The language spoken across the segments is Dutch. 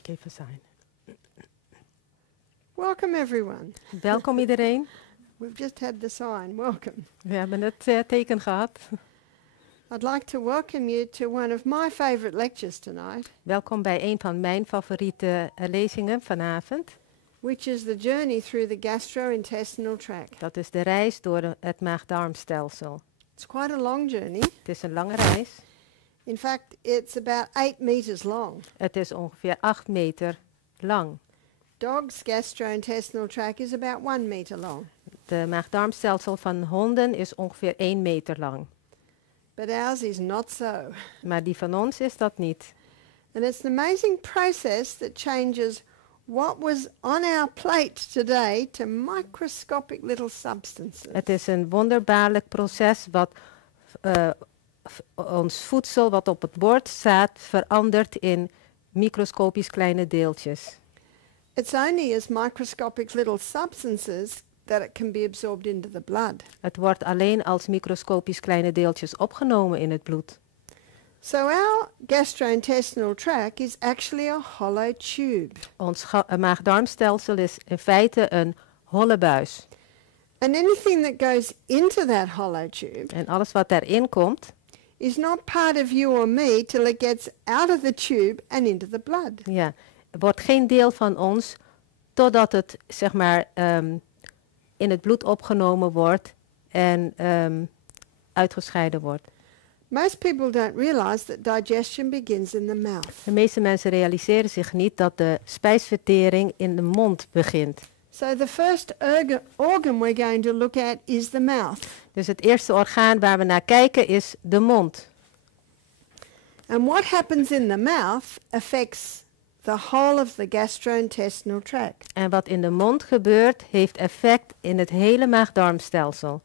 ik even zijn. Welcome everyone. Welkom iedereen. We've just had the sign, welcome. We hebben het teken gehad. I'd like to welcome you to one of my favorite lectures tonight, Welkom bij een van mijn favoriete lezingen vanavond. which is the journey through the gastrointestinal tract. Dat is de reis door het maagdarmstelsel. It's quite a long journey. Het is een lange reis. In fact, it's about 8 meters long. Het is ongeveer 8 meter lang. Dogs' gastrointestinal tract is about 1 meter long. De maagdarmstelsel van honden is ongeveer 1 meter lang. But ours is not so. Maar die van ons is dat niet. And it's an amazing process that changes what was on our plate today to microscopic little substances. Het is een wonderbaarlijk proces wat ons voedsel wat op het bord staat verandert in microscopisch kleine deeltjes. It's only as microscopic little substances that it can be absorbed into the blood. Het wordt alleen als microscopisch kleine deeltjes opgenomen in het bloed. So our gastrointestinal tract is actually a hollow tube. Ons maagdarmstelsel is in feite een holle buis. And anything that goes into that hollow tube En alles wat erin komt, is not part of you or me till it gets out of the tube and into the blood. ja, wordt geen deel van ons totdat het zeg maar in het bloed opgenomen wordt en uitgescheiden wordt. Most people don't realize that digestion begins in the mouth. De meeste mensen realiseren zich niet dat de spijsvertering in de mond begint. So the first organ we're going to look at is the mouth. Dus het eerste orgaan waar we naar kijken is de mond. And what happens in the mouth affects the whole of the gastrointestinal tract. En wat in de mond gebeurt, heeft effect in het hele maagdarmstelsel.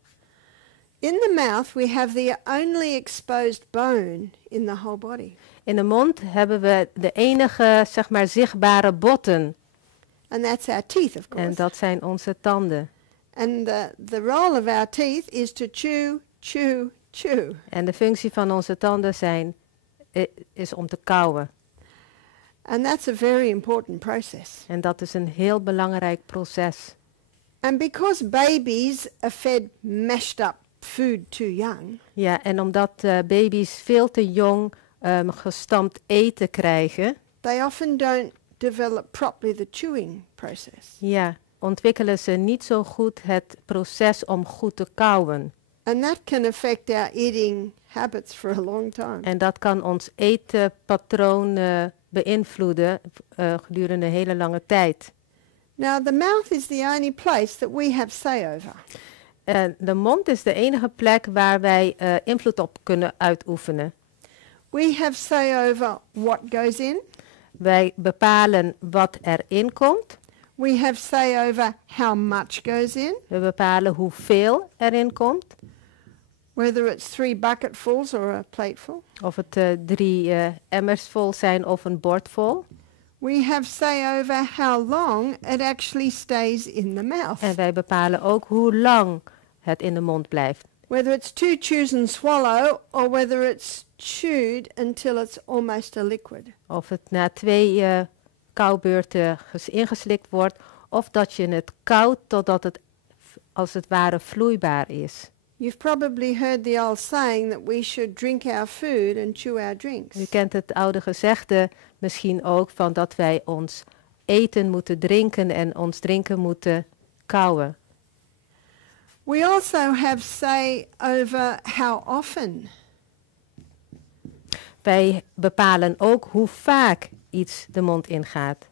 In the mouth we have the only exposed bone in the whole body. In de mond hebben we de enige, zeg maar, zichtbare botten. And that's our teeth, of course. En dat zijn onze tanden. And the role of our teeth is to chew, chew, chew. En de functie van onze tanden is om te kauwen. And that's a very important process. En dat is een heel belangrijk proces. And because babies are fed mashed up food too young, Ja, en omdat baby's veel te jong gestampt eten krijgen, they often don't develop properly the chewing process. ja, ontwikkelen ze niet zo goed het proces om goed te kauwen. And that can affect our eating habits for a long time. En dat kan ons etenpatroon beïnvloeden gedurende een hele lange tijd. Now, the mouth is the only place that we have say over. De mond is de enige plek waar wij invloed op kunnen uitoefenen. We have say over what goes in. Wij bepalen wat erin komt. We have say over how much goes in. We bepalen hoeveel erin komt. Whether it's 3 bucketfuls or a plateful. Of het 3 emmers vol zijn of een bord vol. We have say over how long it actually stays in the mouth. En wij bepalen ook hoe lang het in de mond blijft. Whether it's 2 chews and swallow or whether it's chewed until it's almost a liquid. Of het na 2 kauwbeurten ingeslikt wordt. Of dat je het koudt totdat het als het ware vloeibaar is. You've probably heard the old saying that we should drink our food and chew our drinks. U kent het oude gezegde misschien ook van dat wij ons eten moeten drinken en ons drinken moeten kauwen. We also have say over how often. Wij bepalen ook hoe vaak iets de mond ingaat.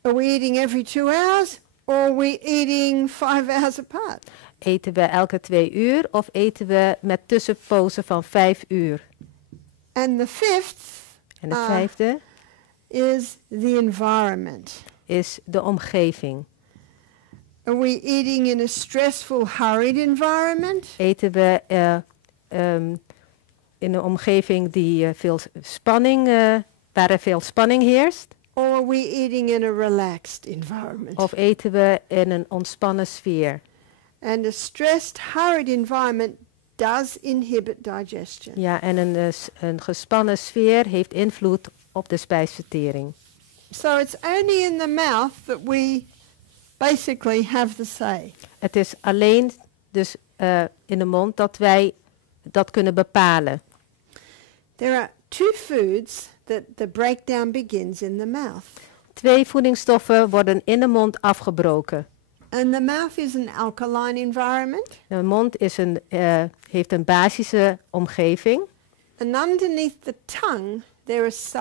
Are we eating every 2 hours or are we eating 5 hours apart? Eten we elke 2 uur of eten we met tussenpozen van 5 uur? And the fifth En de vijfde is the environment. is de omgeving. Are we eating in a stressful, hurried environment? Eten we in een omgeving die waar er veel spanning heerst? Or are we eating in a relaxed environment? Of eten we in een ontspannen sfeer? And a stressed, hurried environment does inhibit digestion. Ja, en een gespannen sfeer heeft invloed op de spijsvertering. So it's only in the mouth that we basically have the say. Het is alleen dus in de mond dat wij dat kunnen bepalen. There are two foods that the breakdown begins in the mouth. 2 voedingsstoffen worden in de mond afgebroken. And the mouth is an alkaline environment. De mond is heeft een basische omgeving. And underneath the tongue, there's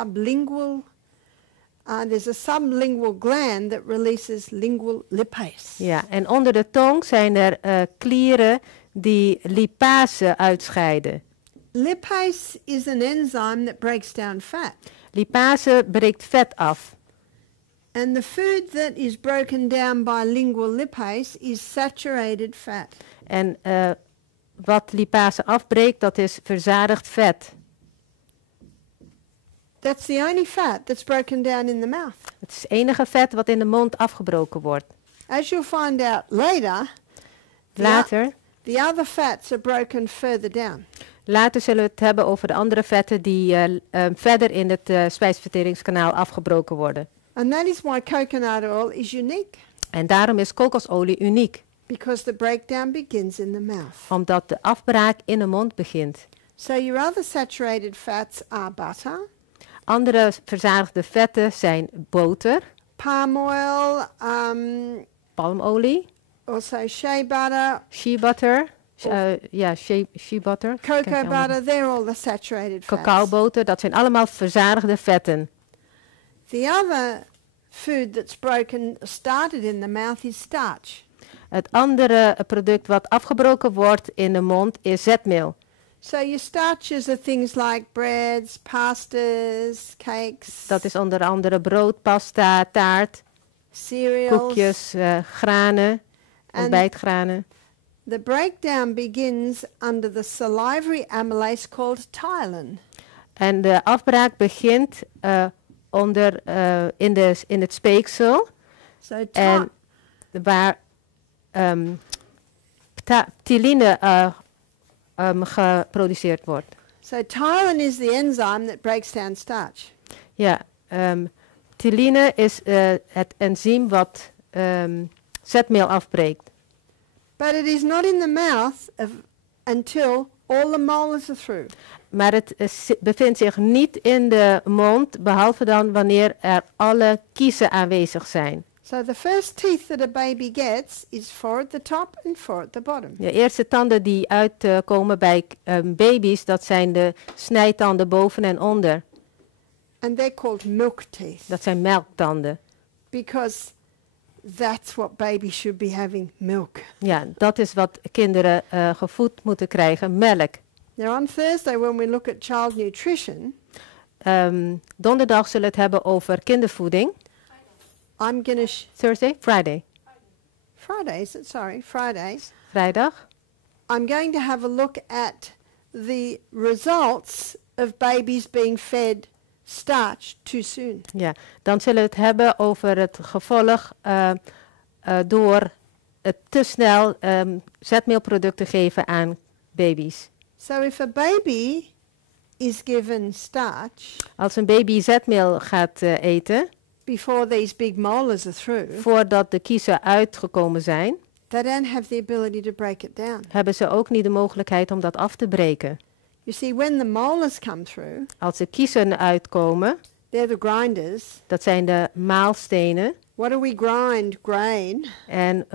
a sublingual gland that releases lingual lipase. Ja, en onder de tong zijn er klieren die lipase uitscheiden. Lipase is an enzyme that breaks down fat. Lipase breekt vet af. And the food that is broken down by lingual lipase is saturated fat. En wat lipase afbreekt, dat is verzadigd vet. That's the only fat that's broken down in the mouth. Het is het enige vet wat in de mond afgebroken wordt. As you'll find out later, Later the other fats are broken further down. Later zullen we het hebben over de andere vetten die verder in het spijsverteringskanaal afgebroken worden. And that is why coconut oil is unique. En daarom is kokosolie uniek. Because the breakdown begins in the mouth. Omdat de afbraak in de mond begint. So your other saturated fats are butter. Andere verzadigde vetten zijn boter, Palm oil, palmolie, also shea butter, shea butter, shea butter, cocoa butter, they're all the saturated fats. cacaoboter, dat zijn allemaal verzadigde vetten. The other food that's started in the mouth is starch. Het andere product wat afgebroken wordt in de mond is zetmeel. So your starches are things like breads, pastas, cakes, Dat is onder andere brood, pasta, taart, cereals. koekjes, granen, ontbijtgranen. The breakdown begins under the salivary amylase called ptyalin. En de afbraak begint in het speeksel. So En waar ptyline geproduceerd wordt. So ptyalin is the enzyme that breaks down starch. Ja, ptyline is het enzym wat zetmeel afbreekt. But it is not in the mouth until all the molars are through. Maar het bevindt zich niet in de mond, behalve dan wanneer er alle kiezen aanwezig zijn. So the first teeth that a baby gets is 4 at the top and 4 at the bottom. De eerste tanden die uitkomen bij baby's, dat zijn de snijtanden boven en onder. And they're called milk teeth. Dat zijn melktanden. Because that's what babies should be having, milk. Ja, dat is wat kinderen gevoed moeten krijgen, melk. Now on Thursday when we look at child nutrition, Donderdag zullen we het hebben over kindervoeding. I'm going to... Friday. Fridays. Vrijdag. I'm going to have a look at the results of babies being fed starch too soon. Ja, dan zullen we het hebben over het gevolg door het te snel zetmeelproducten geven aan baby's. So if a baby is given starch, Als een baby zetmeel gaat eten, before these big molars are through, voordat de kiezen uitgekomen zijn, they don't have the ability to break it down. hebben ze ook niet de mogelijkheid om dat af te breken. You see, when the molars come through, Als de kiezen uitkomen, they're the grinders. dat zijn de maalstenen. What do we grind? Grain. En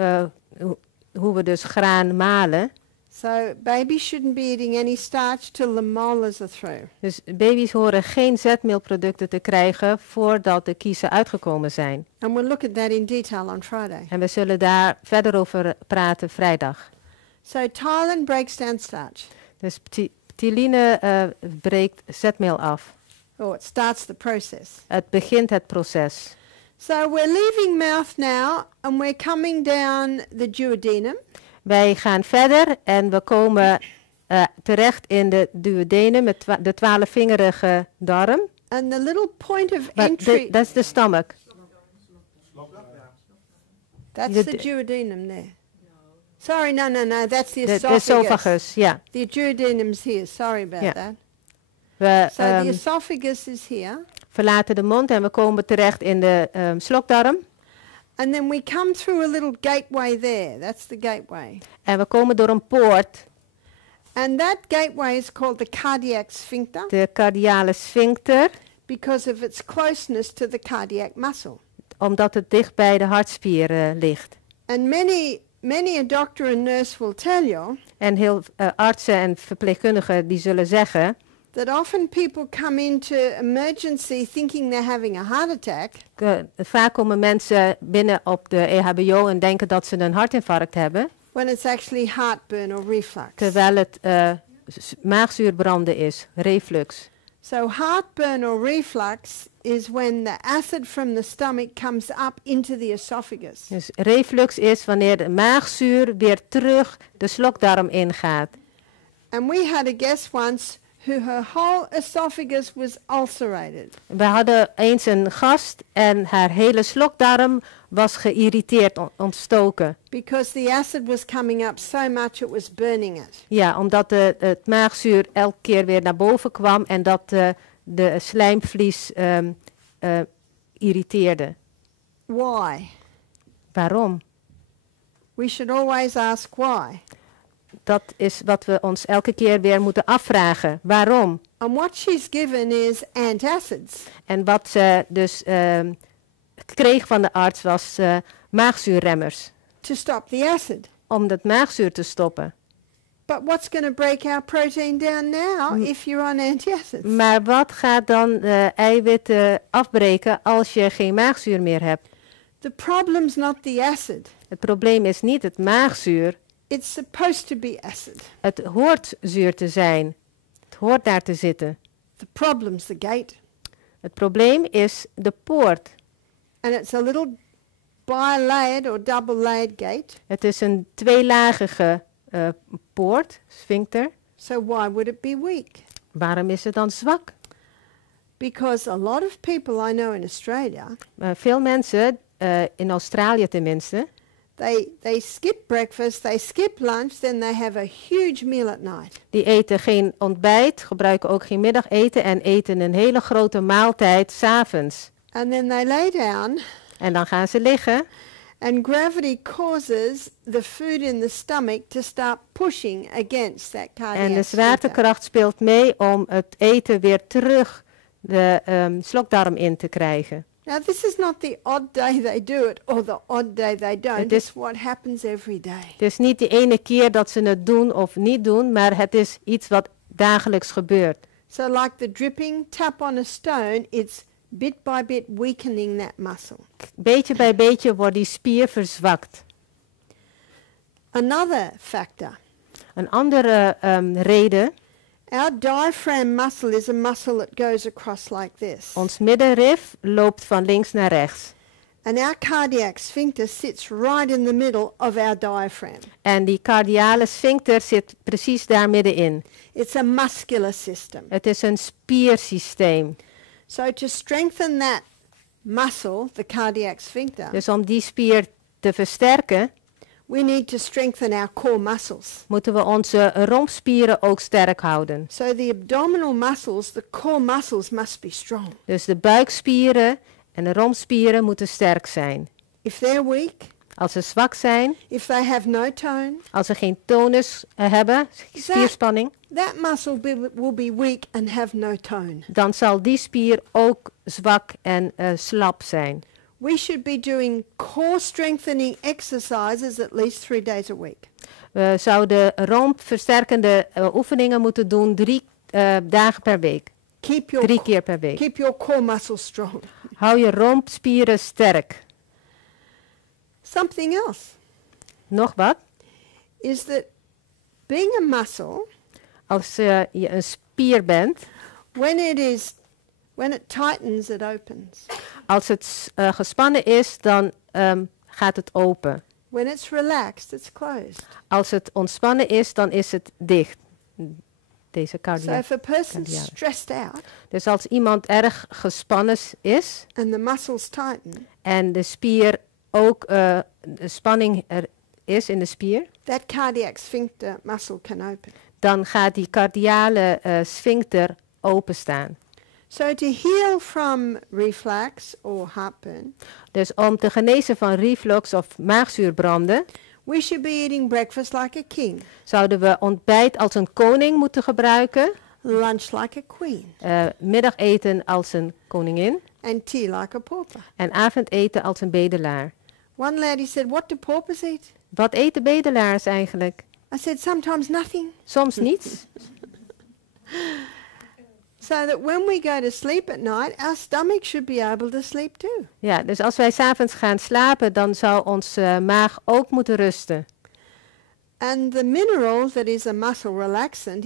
hoe we dus graan malen. So babies shouldn't be eating any starch till the molars are through. Dus baby's horen geen zetmeelproducten te krijgen voordat de kiezen uitgekomen zijn. And we'll look at that in detail on Friday. En we zullen daar verder over praten vrijdag. So ptyalin breaks down starch. Dus ptyline breekt zetmeel af. Oh, it starts the process. Het begint het proces. So we're leaving mouth now and we're coming down the duodenum. Wij gaan verder en we komen terecht in de duodenum, met de 12-vingerige darm. And the little point of entry... Dat is de stomach. That's the duodenum there. Sorry, no, that's the De esophagus. esophagus, ja. The duodenum's here, sorry about Yeah. that. We So the esophagus is here. verlaten de mond en we komen terecht in de slokdarm. And then we come through a little gateway there. That's the gateway. En we komen door een poort, And that gateway is called the cardiac sphincter de cardiale sphincter, because of its closeness to the cardiac muscle. omdat het dicht bij de hartspier ligt. And many a doctor and nurse will tell you En heel artsen en verpleegkundigen die zullen zeggen, that often people come into emergency thinking they're having a heart attack, vaak komen mensen binnen op de EHBO en denken dat ze een hartinfarct hebben, when it's actually heartburn or reflux. terwijl het maagzuurbranden is, reflux. So heartburn or reflux is when the acid from the stomach comes up into the esophagus. Dus reflux is wanneer de maagzuur weer terug de slokdarm ingaat. And we had a guest once who her whole esophagus was ulcerated. We hadden eens een gast en haar hele slokdarm was geïrriteerd, ontstoken. Because the acid was coming up so much it was burning it. Ja, omdat het maagzuur elke keer weer naar boven kwam en dat de slijmvlies irriteerde. Why? Waarom? We should always ask why. Dat is wat we ons elke keer weer moeten afvragen. Waarom? And what she's given is antacids. En wat ze dus kreeg van de arts was maagzuurremmers. To stop the acid. Om dat maagzuur te stoppen. But what's going to break our protein down now if you're on antacids? Maar wat gaat dan de eiwitten afbreken als je geen maagzuur meer hebt? The problem's not the acid. Het probleem is niet het maagzuur. It's supposed to be acid. Het hoort zuur te zijn. Het hoort daar te zitten. The problem's the gate. Het probleem is de poort. And it's a little bi-layered or double-layered gate. Het is een tweelagige poort, sphincter. So why would it be weak? Waarom is het dan zwak? Because a lot of people I know in Australia, Veel mensen, in Australië tenminste, they skip breakfast, they skip lunch, then they have a huge meal at night. die eten geen ontbijt, gebruiken ook geen middageten en eten een hele grote maaltijd 's avonds. And then they lay down, En dan gaan ze liggen and gravity causes the food in the stomach to start pushing against that cardiac en de sphincter. zwaartekracht speelt mee om het eten weer terug de slokdarm in te krijgen. Now this is not the odd day they do it or the odd day they don't. Het is- It's what happens every day. Het is niet de ene keer dat ze het doen of niet doen, maar het is iets wat dagelijks gebeurt. So like the dripping tap on a stone, it's bit by bit weakening that muscle. Beetje bij beetje wordt die spier verzwakt. Another factor, Een andere reden, our diaphragm muscle is a muscle that goes across like this. ons middenrif loopt van links naar rechts. And our cardiac sphincter sits right in the middle of our diaphragm. En die cardiale sphincter zit precies daar middenin. It's a muscular system. Het is een spiersysteem. So to strengthen that muscle, the cardiac sphincter, Dus om die spier te versterken, we need to strengthen our core muscles. moeten we onze rompspieren ook sterk houden. So the abdominal muscles, the core muscles must be strong. Dus de buikspieren en de rompspieren moeten sterk zijn. If they're weak, Als ze zwak zijn, if they have no tone, als ze geen tonus hebben, spierspanning, that muscle will be weak and have no tone. dan zal die spier ook zwak en slap zijn. We should be doing core strengthening exercises at least 3 days a week. We zouden rompversterkende oefeningen moeten doen 3 dagen per week. Keep your 3 keer per week. keep your core muscles strong. Hou je rompspieren sterk. Something else Nog wat? is that being a muscle, Als je een spier bent, when it tightens, it opens. als het gespannen is, dan gaat het open. When it's relaxed, it's closed. Als het ontspannen is, dan is het dicht. Deze So cardia. if a person's cardiale. stressed out Dus als iemand erg gespannen is and the muscles tighten, en de spier ook de spanning er is in de spier, that cardiac sphincter muscle can open. dan gaat die cardiale sphincter openstaan. So to heal from reflux or heartburn, Dus om te genezen van reflux of maagzuurbranden, we should be eating breakfast like a king, zouden we ontbijt als een koning moeten gebruiken, lunch like a queen, middageten als een koningin and tea like a pauper. en avondeten als een bedelaar. One lady said, "What do paupers eat?" Wat eten bedelaars eigenlijk? I said, "Sometimes nothing." Soms niets. So that when we go to sleep at night, our stomach should be able to sleep too. Ja, dus als wij 's avonds gaan slapen, dan zou onze maag ook moeten rusten. And the mineral that is a muscle relaxant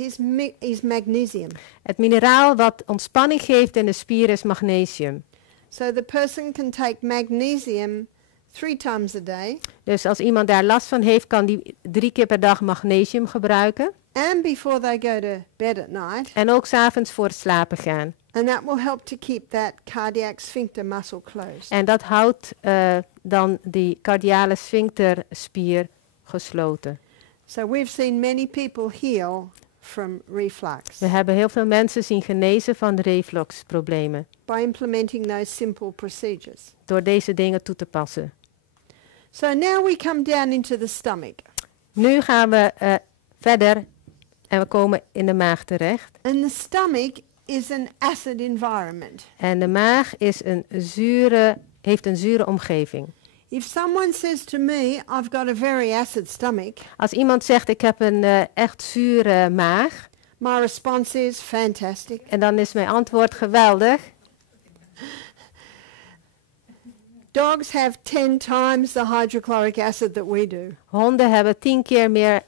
is magnesium. Het mineraal wat ontspanning geeft in de spier is magnesium. So the person can take magnesium 3 times a day. Dus als iemand daar last van heeft, kan die 3 keer per dag magnesium gebruiken. And before they go to bed at night. En ook 's avonds voor het slapen gaan. And that will help to keep that cardiac sphincter muscle closed. En dat houdt dan die cardiale sphincterspier gesloten. So we've seen many people heal from reflux We hebben heel veel mensen zien genezen van de refluxproblemen by implementing those simple procedures. door deze dingen toe te passen. So now we come down into the stomach. Nu gaan we verder en we komen in de maag terecht. And the stomach is an acid environment. En de maag is heeft een zure omgeving. If someone says to me, "I've got a very acid stomach," Als iemand zegt, ik heb een echt zure maag, my response is fantastic. en dan is mijn antwoord geweldig. Dogs have 10 times the hydrochloric acid that we do. Honden hebben 10 keer meer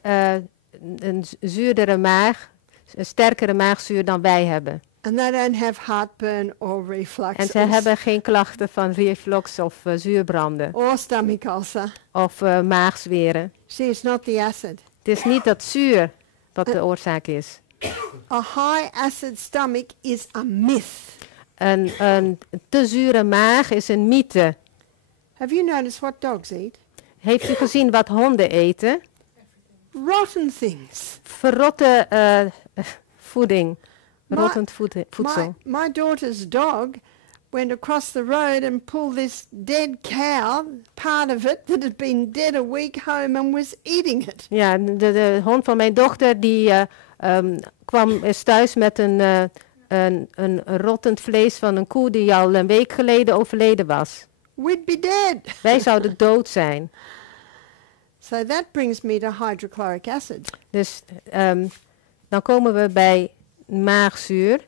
een zuurdere maag, een sterkere maagzuur dan wij hebben. And they don't have heartburn or reflux En ze hebben geen klachten van reflux of zuurbranden or stomach ulcer. of maagzweren. See, it's not the acid. Het is niet dat zuur wat de oorzaak is. A high acid stomach is a myth. Een te zure maag is een mythe. Have you noticed what dogs eat? Heeft u gezien wat honden eten? Rotten things. Verrotte voeding. Rottend voedsel. My daughter's dog went across the road and pulled this dead cow, part of it that had been dead a week, home and was eating it. Ja, de hond van mijn dochter die is thuis met een rottend vlees van een koe die al een week geleden overleden was. We'd be dead. Wij zouden dood zijn. So that brings me to hydrochloric acid. Dus dan komen we bij maagzuur.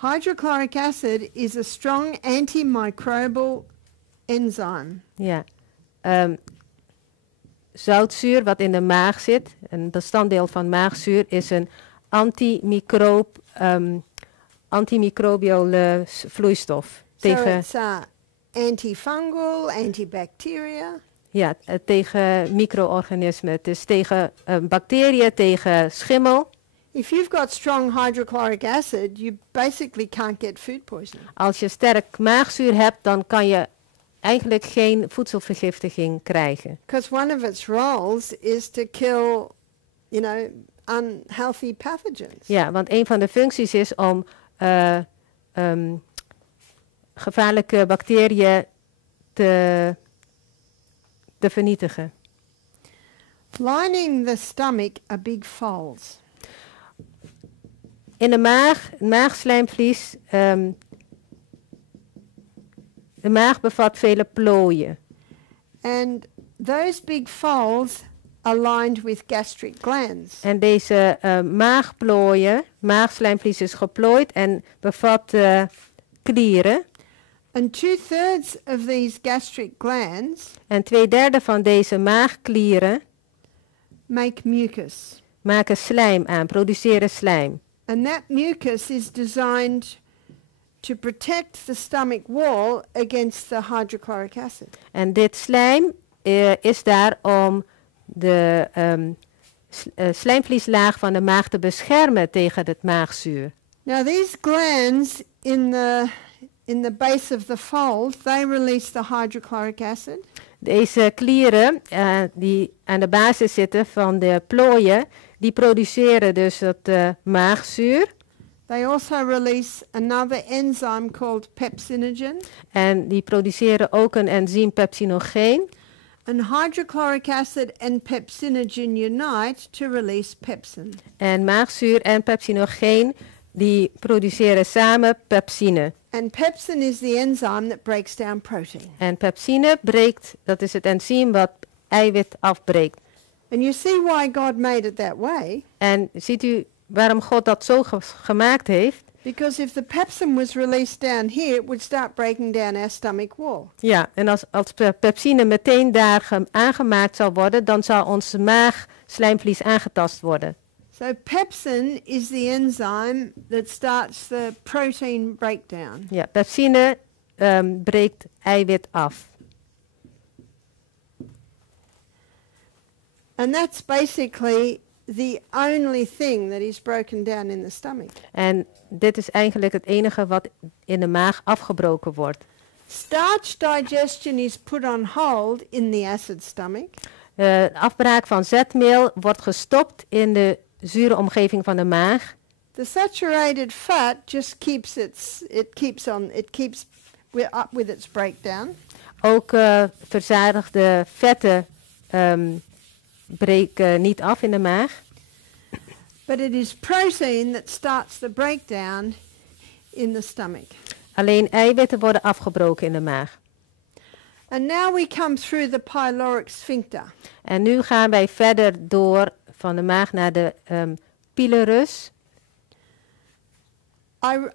Hydrochloric acid is a strong antimicrobial enzyme. Ja. Zoutzuur wat in de maag zit, een bestanddeel van maagzuur, is een antimicrobiale vloeistof. So Tegen, it's antifungal, antibacteria. ja, tegen micro-organismen. Het is tegen bacteriën, tegen schimmel. If you've got strong hydrochloric acid, you basically can't get food poisoning. Als je sterk maagzuur hebt, dan kan je eigenlijk geen voedselvergiftiging krijgen. Because one of its roles is to kill, unhealthy pathogens. Ja, want een van de functies is om gevaarlijke bacteriën te vernietigen. Lining the stomach are big folds. In de maagslijmvlies, de maag bevat vele plooien. And those big folds are lined with gastric glands. En deze maagplooien, maagslijmvlies is geplooid en bevat klieren. And 2/3 of these gastric glands En 2/3 van deze maagklieren make mucus. maken slijm aan, produceren slijm. And that mucus is designed to protect the stomach wall against the hydrochloric acid. En dit slijm is daar om de slijmvlieslaag van de maag te beschermen tegen het maagzuur. Now these glands in the base of the fold, they release the hydrochloric acid. Deze klieren die aan de basis zitten van de plooien, die produceren dus het maagzuur. They also release another enzyme called pepsinogen. En die produceren ook een enzym pepsinogeen. And hydrochloric acid and pepsinogen unite to release pepsin. En maagzuur en pepsinogeen die produceren samen pepsine. And pepsin is the enzyme that breaks down protein. En pepsine breekt, dat is het enzym wat eiwit afbreekt. And you see why God made it that way. En ziet u waarom God dat zo gemaakt heeft? Because if the pepsin was released down here, it would start breaking down our stomach wall. Ja, en als pepsine meteen daar aangemaakt zou worden, dan zou onze maagslijmvlies aangetast worden. So pepsin is the enzyme that starts the protein breakdown. Ja, pepsine breekt eiwit af. And that's basically the only thing that is broken down in the stomach. En dit is eigenlijk het enige wat in de maag afgebroken wordt. Starch digestion is put on hold in the acid stomach. Afbraak van zetmeel wordt gestopt in de zure omgeving van de maag. The saturated fat just keeps up with its breakdown. Ook verzadigde vetten breken niet af in de maag. But it is protein that starts the breakdown in the stomach. Alleen eiwitten worden afgebroken in de maag. And now we come through the pyloric sphincter. En nu gaan wij verder door van de maag naar de pylorus.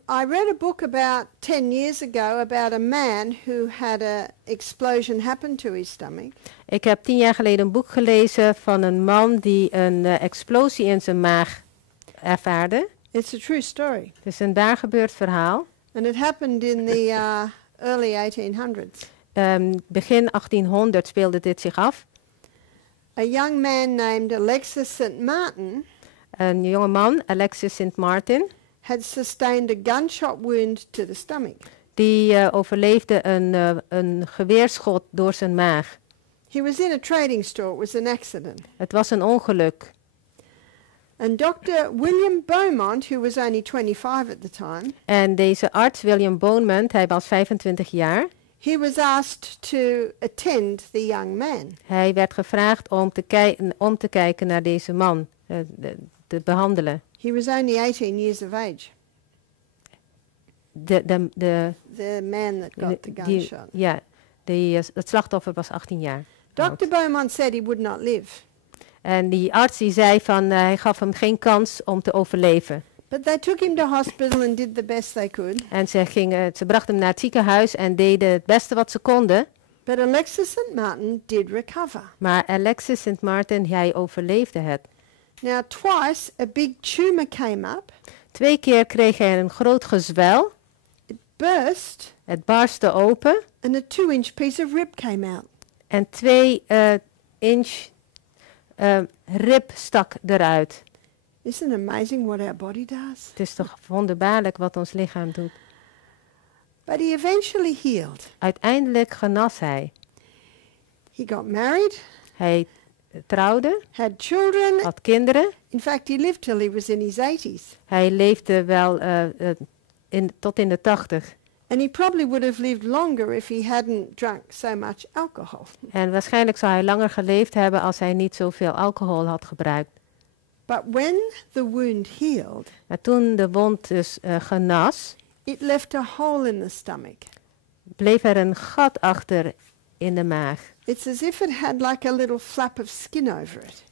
I read a book about 10 years ago about a man who had an explosion happen to his stomach. Ik heb 10 jaar geleden een boek gelezen van een man die een explosie in zijn maag ervaarde. It's a true story. Het is een daar gebeurd verhaal. And it happened in the early 1800s. Begin 1800 speelde dit zich af. A young man named Alexis St. Martin Een jonge man, Alexis St. Martin, had sustained a gunshot wound to the stomach. die overleefde een geweerschot door zijn maag. He was in a trading store. It was an accident. Het was een ongeluk. And Dr. William Beaumont, who was only 25 at the time, En deze arts, William Beaumont, hij was 25 jaar. he was asked to attend the young man. Hij werd gevraagd om te kijken naar deze man, te behandelen. He was only 18 years of age. The man that got the gunshot. Het slachtoffer was 18 jaar. Dr. Beaumont said he would not live. En die arts die zei van, hij gaf hem geen kans om te overleven. But they took him to hospital and did the best they could. En ze brachten hem naar het ziekenhuis en deden het beste wat ze konden. But Alexis St. Martin did recover. Maar Alexis St. Martin, hij overleefde het. Now twice a big tumor came up. 2 keer kreeg hij een groot gezwel. It burst. Het barstte open. And a 2-inch piece of rib came out. En 2-inch rib stak eruit. Isn't it amazing what our body does? Het is toch wonderbaarlijk wat ons lichaam doet. But he eventually healed. Uiteindelijk genas hij. He got married. Hij trouwde. Had children. Had kinderen. In fact, he lived till he was in his 80s. Hij leefde wel tot in de 80. And he probably would have lived longer if he hadn't drunk so much alcohol. En waarschijnlijk zou hij langer geleefd hebben als hij niet zoveel alcohol had gebruikt. But when the wound healed, Maar toen de wond dus genas, it left a hole in the stomach. bleef er een gat achter in de maag. It's as if it had like a little flap of skin over it.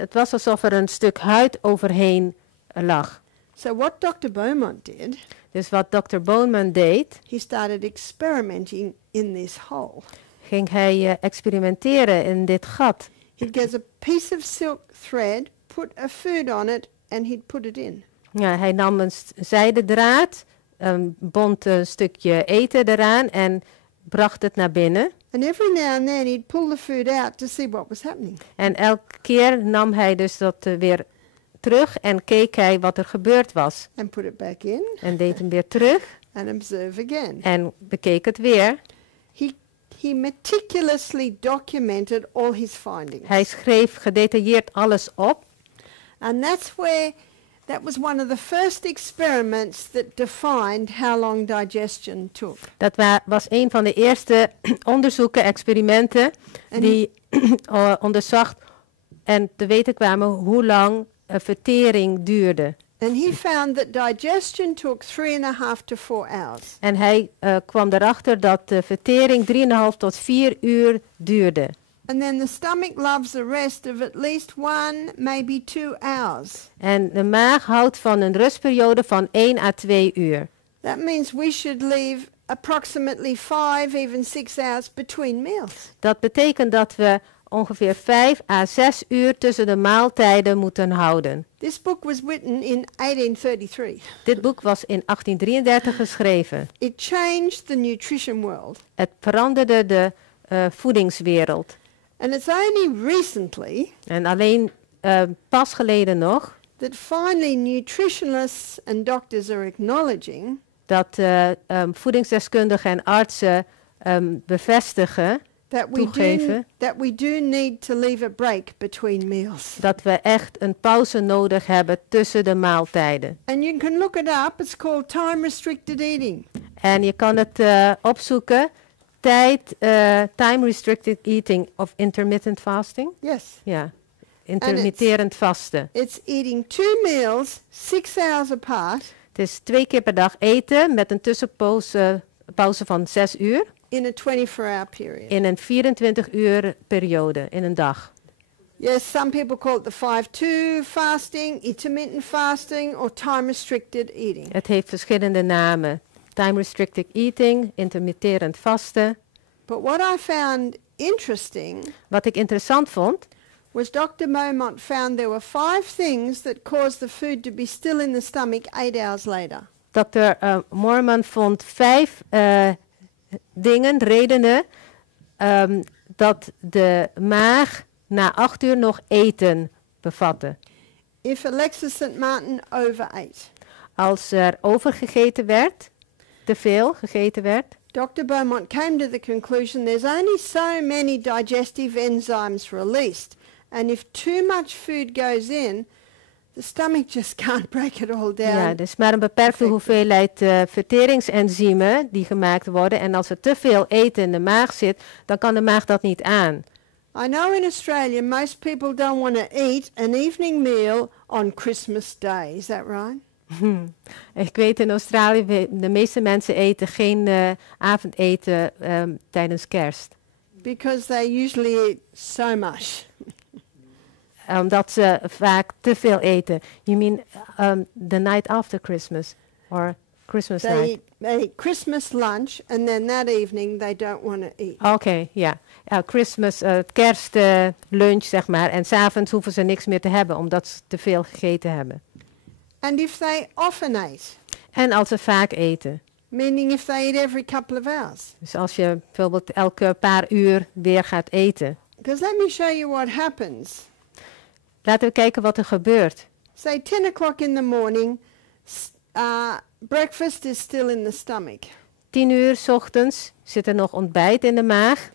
Het was alsof er een stuk huid overheen lag. So what Dr. Beaumont did, Dus wat Dr. Beaumont deed, he started experimenting in this hole. ging hij experimenteren in dit gat. He'd get a piece of silk thread, put a food on it, and he'd put it in. Ja, hij nam een zijdendraad, bond een stukje eten eraan en bracht het naar binnen. And every now and then he'd pull the food out to see what was happening. En elke keer nam hij dus dat weer terug en keek hij wat er gebeurd was. And put it back in. En deed hem weer terug. And observe again. En bekeek het weer. He meticulously documented all his findings. Hij schreef gedetailleerd alles op. And that's where That was one of the first experiments that defined how long digestion took. Dat was een van de eerste onderzoeken, experimenten, die onderzocht en te weten kwamen hoe lang vertering duurde. And he found that digestion took 3.5 to 4 hours. En hij kwam erachter dat de vertering 3,5 tot 4 uur duurde. And then the stomach loves a rest of at least 1, maybe 2 hours. En de maag houdt van een rustperiode van 1 à 2 uur. That means we should leave approximately 5, even 6 hours between meals. Dat betekent dat we ongeveer 5 à 6 uur tussen de maaltijden moeten houden. This book was written in 1833. Dit boek was in 1833 geschreven. It changed the nutrition world. Het veranderde de voedingswereld. And it's only recently En alleen pas geleden nog that finally nutritionists and doctors are acknowledging dat voedingsdeskundigen en artsen bevestigen, that we do need to leave a break between meals. dat we echt een pauze nodig hebben tussen de maaltijden. And you can look it up. It's called time restricted eating. En je kan het opzoeken. Time restricted eating of intermittent fasting. Yes. Ja, intermitterend vasten. It's eating 2 meals 6 hours apart. Het is 2 keer per dag eten met een tussenpauze van 6 uur. In a 24-hour period. In een 24 uur periode, in een dag. Yes, some people call it the 5-2 fasting, intermittent fasting, or time restricted eating. Het heeft verschillende namen. Time restricted eating, intermitterend vasten. But what I found interesting Wat ik interessant vond, was Dr. Beaumont found there were 5 things that caused the food to be still in the stomach 8 hours later. Dr. Moorman vond 5 redenen dat de maag na 8 uur nog eten bevatte. If Alexis St. Martin overate. Als er overgegeten werd, te veel gegeten werd. Dr. Beaumont came to the conclusion there's only so many digestive enzymes released. And if too much food goes in, the stomach just can't break it all down. Ja, er is maar een beperkte hoeveelheid verteringsenzymen die gemaakt worden. En als er te veel eten in de maag zit, dan kan de maag dat niet aan. I know in Australia most people don't want to eat an evening meal on Christmas Day. Is that right? Ik weet in Australië, de meeste mensen eten geen avondeten tijdens kerst. Because they usually eat so much. Omdat ze vaak te veel eten. You mean the night after Christmas or Christmas night? They eat Christmas lunch and then that evening they don't want to eat. Oké, ja. Christmas, kerstlunch zeg maar. En 's avonds hoeven ze niks meer te hebben omdat ze te veel gegeten hebben. And if they often ate. En als ze vaak eten. Meaning if they eat every couple of hours. Dus als je bijvoorbeeld elke paar uur weer gaat eten. Because let me show you what happens. Laten we kijken wat er gebeurt. Say 10 o'clock in the morning, breakfast is still in the stomach. 10 uur 's ochtends zit er nog ontbijt in de maag.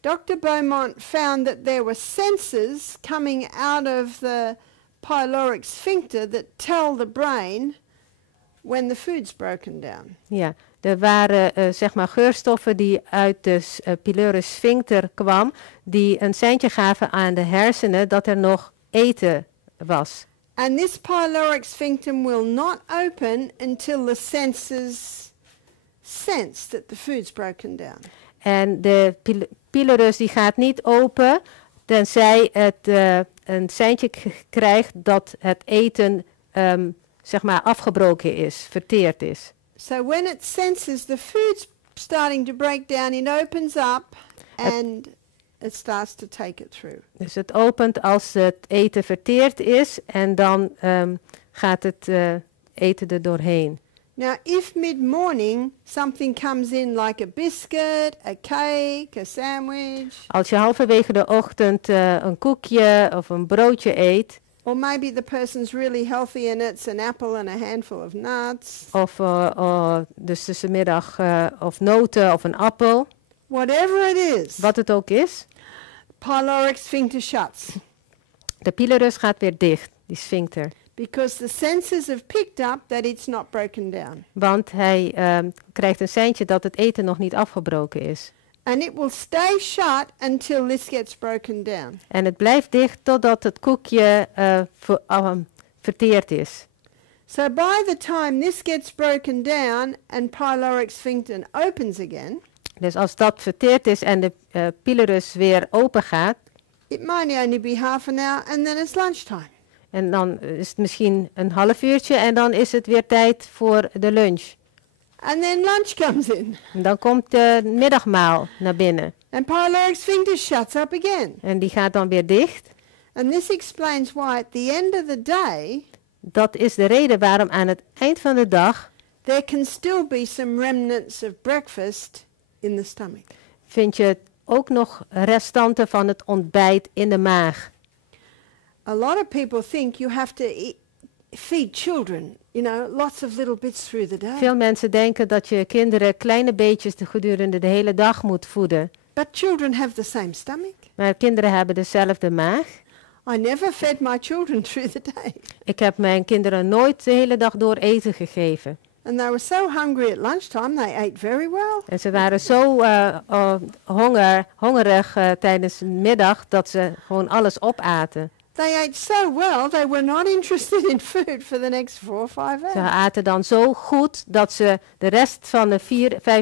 Dr. Beaumont found that there were sensors coming out of the pyloric sphincter that tell the brain when the food's broken down. Ja, er waren zeg maar geurstoffen die uit de pylorus sphincter kwam, die een seintje gaven aan de hersenen dat er nog eten was. And this pyloric sphincter will not open until the sensors sense that the food's broken down. En de pylorus die gaat niet open tenzij het een seintje krijgt dat het eten zeg maar afgebroken is, verteerd is. So when it senses the food's starting to break down, it opens up and it starts to take it through. Dus het opent als het eten verteerd is en dan gaat het eten er doorheen. Now, if mid-morning something comes in like a biscuit, a cake, a sandwich. Als je halverwege de ochtend een koekje of een broodje eet. Or maybe the person's really healthy and it's an apple and a handful of nuts. Of dus tussenmiddag of noten of een appel. Whatever it is. Wat het ook is. Pyloric sphincter shuts. De pylorus gaat weer dicht, die sphincter. because the senses have picked up that it's not broken down. Want hij krijgt een seintje dat het eten nog niet afgebroken is. And it will stay shut until this gets broken down. En het blijft dicht totdat het koekje verteerd is. So by the time this gets broken down and pyloric sphincter opens again, Dus als dat verteerd is en de pylorus weer open gaat, it might only be half an hour and then it's lunchtime. en dan is het misschien een half uurtje en dan is het weer tijd voor de lunch. And then lunch comes in. En dan komt de middagmaal naar binnen. And pyloric sphincter shuts up again. En die gaat dan weer dicht. And this explains why at the end of the day, Dat is de reden waarom aan het eind van de dag there can still be some remnants of breakfast in the stomach. vind je ook nog restanten van het ontbijt in de maag. A lot of people think you have to feed children, lots of little bits through the day. Veel mensen denken dat je kinderen kleine beetjes gedurende de hele dag moet voeden. But children have the same stomach. Maar kinderen hebben dezelfde maag. I never fed my children through the day. Ik heb mijn kinderen nooit de hele dag door eten gegeven. And they were so hungry at lunchtime, they ate very well. En ze waren zo hongerig tijdens de middag dat ze gewoon alles opaten. They ate so well, they were not interested in food for the next 4 or 5 Ze hours. aten dan zo goed dat ze de rest van de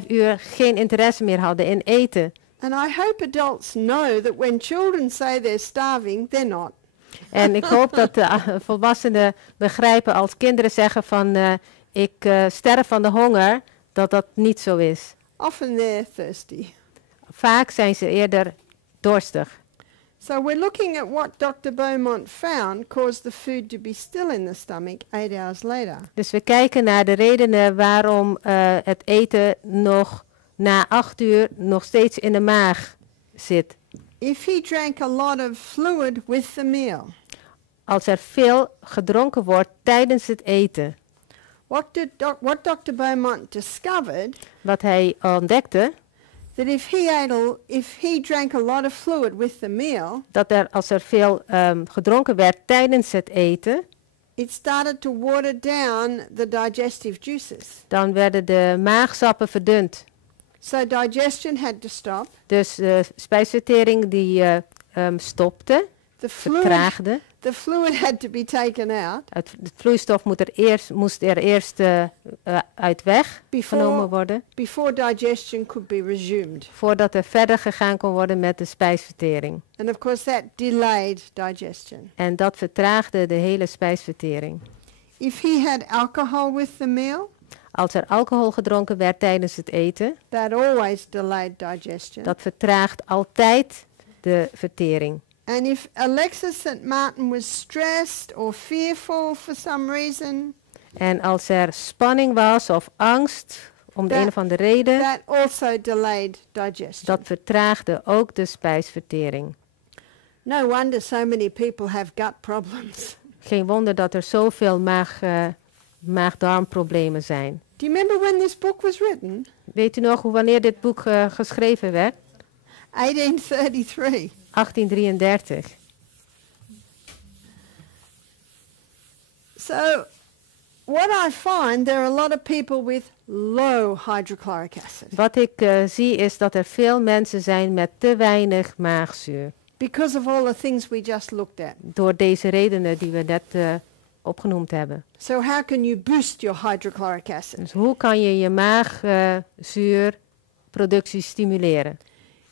4-5 uur geen interesse meer hadden in eten. And I hope adults know that when children say they're starving, they're not. En ik hoop dat de volwassenen begrijpen als kinderen zeggen van ik sterf van de honger, dat dat niet zo is. Often they're thirsty. Vaak zijn ze eerder dorstig. So we're looking at what Dr. Beaumont found caused the food to be still in the stomach 8 hours later. Dus we kijken naar de redenen waarom het eten nog na 8 uur nog steeds in de maag zit. If he drank a lot of fluid with the meal, Als er veel gedronken wordt tijdens het eten. what Dr. Beaumont discovered, Wat hij ontdekte, that if he drank a lot of fluid with the meal, dat als er veel gedronken werd tijdens het eten, it started to water down the digestive juices. dan werden de maagsappen verdund. So digestion had to stop. Dus de spijsvertering die stopte, The fluid, vertraagde. the fluid had to be taken out Het vloeistof moest er eerst uit weg genomen worden, before digestion could be resumed. voordat er verder gegaan kon worden met de spijsvertering. And of course that delayed digestion. En dat vertraagde de hele spijsvertering. If he had alcohol with the meal, Als er alcohol gedronken werd tijdens het eten, that always delayed digestion. dat vertraagt altijd de vertering. And if Alexis St. Martin was stressed or fearful for some reason, En als er spanning was of angst, om de een of andere reden, that also delayed digestion. dat vertraagde ook de spijsvertering. No wonder so many people have gut problems. Geen wonder dat er zoveel maagdarmproblemen zijn. Do you remember when this book was written? Weet u nog wanneer dit boek geschreven werd? 1833. 1833. So what I find, there are a lot of people with low hydrochloric acid Wat ik zie is dat er veel mensen zijn met te weinig maagzuur. because of all the things we just looked at. Door deze redenen die we net opgenoemd hebben. So how can you boost your hydrochloric acid? Dus hoe kan je je maagzuurproductie stimuleren?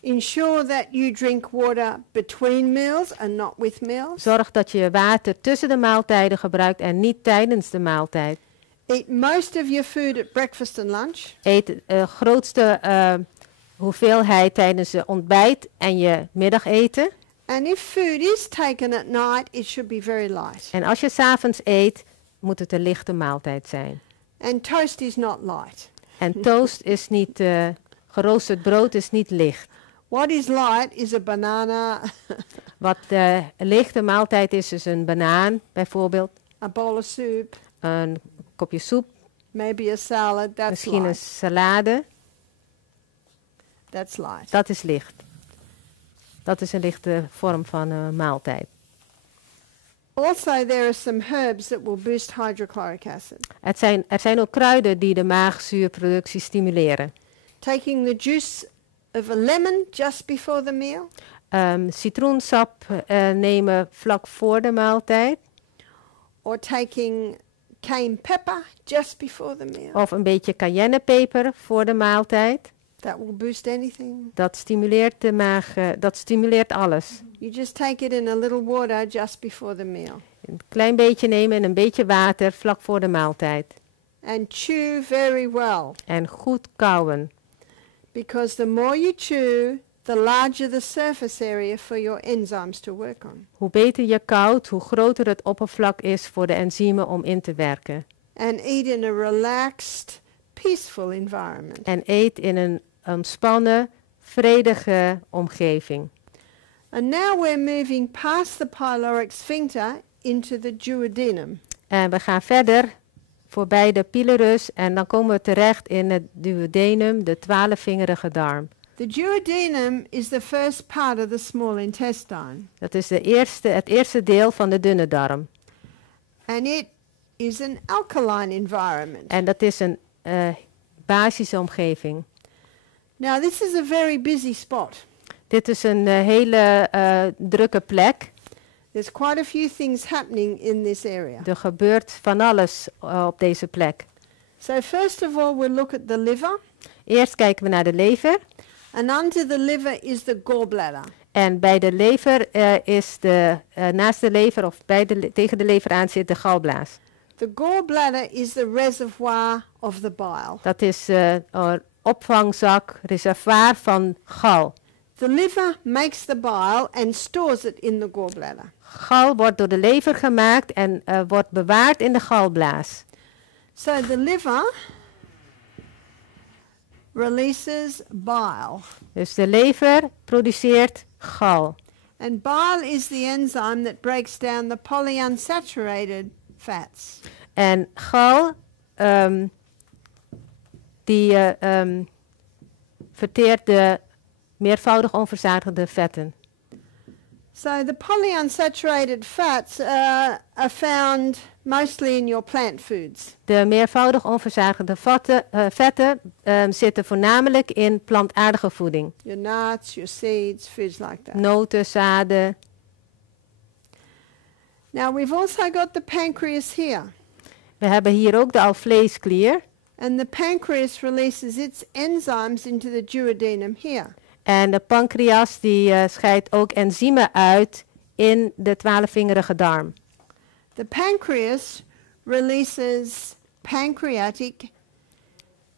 Ensure that you drink water between meals and not with meals. Zorg dat je water tussen de maaltijden gebruikt en niet tijdens de maaltijd. Eat most of your food at breakfast and lunch. Eet de grootste hoeveelheid tijdens je ontbijt en je middageten. And if food is taken at night, it should be very light. En als je 's avonds eet, moet het een lichte maaltijd zijn. And toast is not light. En toast is niet, geroosterd brood is niet licht. What is light is a banana, Wat de lichte maaltijd is een banaan bijvoorbeeld. a bowl of soup, Een kopje soep, maybe a salad. That's misschien een light. salade. That's light. Dat is licht. Dat is een lichte vorm van maaltijd. Also, there are some herbs that will boost hydrochloric acid. Er zijn ook kruiden die de maagzuurproductie stimuleren. Taking the juice of a lemon just before the meal. Citroensap nemen vlak voor de maaltijd. Or taking cayenne pepper just before the meal. Of een beetje cayennepeper voor de maaltijd. That will boost anything. Dat stimuleert de maag, dat stimuleert alles. You just take it in a little water just before the meal. Een klein beetje nemen en een beetje water vlak voor de maaltijd. And chew very well. En goed kauwen. Because the more you chew, the larger the surface area for your enzymes to work on. Hoe beter je kauwt, hoe groter het oppervlak is voor de enzymen om in te werken. And eat in a relaxed, peaceful environment. En eet in een ontspannen, vredige omgeving. And now we're moving past the pyloric sphincter into the duodenum. En we gaan verder voorbij de pylorus en dan komen we terecht in het duodenum, de 12-vingerige darm. The duodenum is the first part of the small intestine. Dat is het eerste deel van de dunne darm. And it is an alkaline environment. En dat is een basische omgeving. Now this is a very busy spot. Dit is een hele drukke plek. There's quite a few things happening in this area. Er gebeurt van alles op deze plek. So first of all we'll look at the liver. Eerst kijken we naar de lever. And under the liver is the gallbladder. En bij de lever is naast de lever of tegen de lever aan zit de galblaas. The gallbladder is the reservoir of the bile. Dat is een opvangzak, reservoir van gal. The liver makes the bile and stores it in the gallbladder. Gal wordt door de lever gemaakt en wordt bewaard in de galblaas. So the liver releases bile. Dus de lever produceert gal. And bile is the enzyme that breaks down the polyunsaturated fats. En gal die verteert de meervoudig onverzadigde vetten. So the polyunsaturated fats are found mostly in your plant foods. De meervoudig onverzadigde vetten zitten voornamelijk in plantaardige voeding. Your nuts, your seeds, foods like that. Noten, zaden. Now we've also got the pancreas here. We hebben hier ook de alvleesklier. And the pancreas releases its enzymes into the duodenum here. En de pancreas die scheidt ook enzymen uit in de 12-vingerige darm. The pancreas releases pancreatic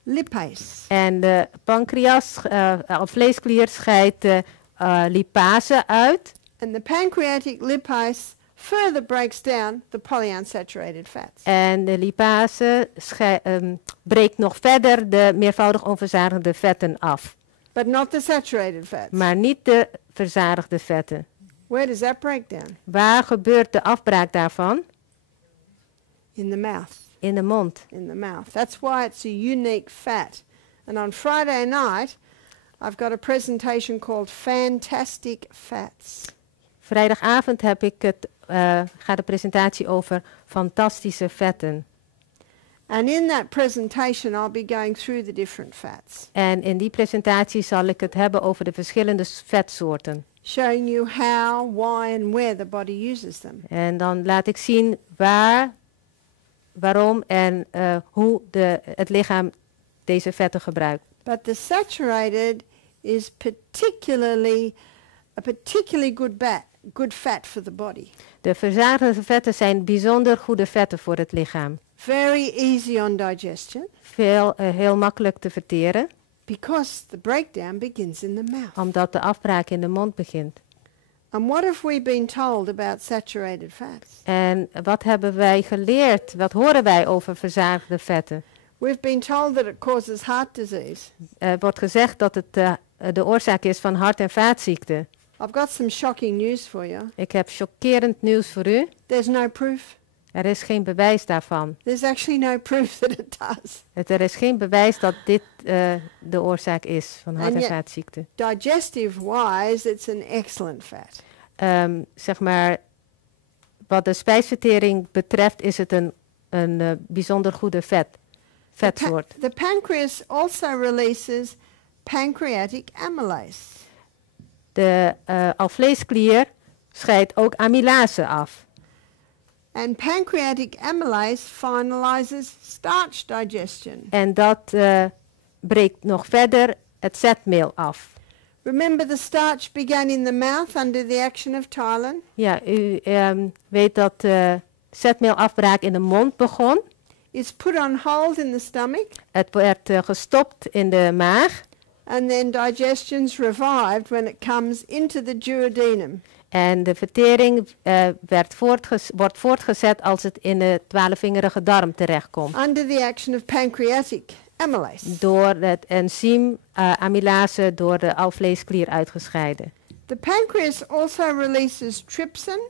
lipase. En de pancreas, vleesklier, scheidt lipase uit. And the pancreatic lipase further breaks down the polyunsaturated fats. En de lipase breekt nog verder de meervoudig onverzadigde vetten af. But not the saturated fats. Maar niet de verzadigde vetten. Where does that break down? Waar gebeurt de afbraak daarvan? In the mouth. In de mond. In the mouth. That's why it's a unique fat. And on Friday night, I've got a presentation called Fantastic Fats. Vrijdagavond gaat de presentatie over fantastische vetten. And in that presentation, I'll be going through the different fats. En in die presentatie zal ik het hebben over de verschillende vetsoorten. Showing you how, why and where the body uses them. En dan laat ik zien waarom en hoe het lichaam deze vetten gebruikt. But the saturated is a particularly good fat for the body. De verzadigde vetten zijn bijzonder goede vetten voor het lichaam. Very easy on digestion. Heel makkelijk te verteren. Because the breakdown begins in the mouth. Omdat de afbraak in de mond begint. And what have we been told about saturated fats? En wat hebben wij geleerd? Wat horen wij over verzadigde vetten? We've been told that it causes heart disease. Wordt gezegd dat het de oorzaak is van hart- en vaatziekten. I've got some shocking news for you. Ik heb chockerend nieuws voor u. There's no proof. Er is geen bewijs daarvan. There's actually no proof that it does. Er is geen bewijs dat dit de oorzaak is van hart- en vaatziekten. Digestive-wise, it's an excellent fat. Zeg maar, wat de spijsvertering betreft is het een bijzonder goede vetsoort. The pancreas also releases pancreatic amylase. De alvleesklier scheidt ook amylase af. And pancreatic amylase finalizes starch digestion. En dat breekt nog verder het zetmeel af. Remember the starch began in the mouth under the action of ptyalin? Ja, u weet dat zetmeelafbraak in de mond begon. It's put on hold in the stomach. Het werd gestopt in de maag. And then digestion's revived when it comes into the duodenum. En de vertering wordt voortgezet als het in de 12-vingerige darm terechtkomt. Under the action of pancreatic amylase. Door het enzym amylase door de alvleesklier uitgescheiden. The pancreas also releases trypsin.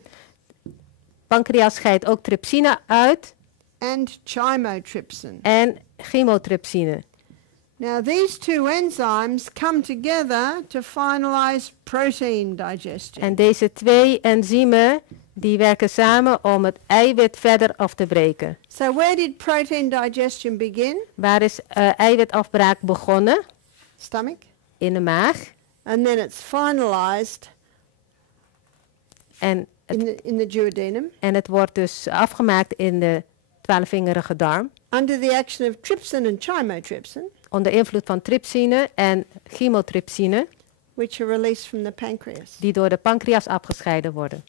Pancreas scheidt ook trypsine uit. And chymotrypsin. En chymotrypsine. Now these two enzymes come together to finalize protein digestion. En deze twee enzymen die werken samen om het eiwit verder af te breken. So where did protein digestion begin? Waar is eiwitafbraak begonnen? Stomach. In de maag. And then it's finalized En in the duodenum. En het wordt dus afgemaakt in de 12-vingerige darm. Under the action of trypsin and chymotrypsin. Onder invloed van trypsine en chymotrypsine. Which are released from the pancreas. Die door de pancreas afgescheiden worden.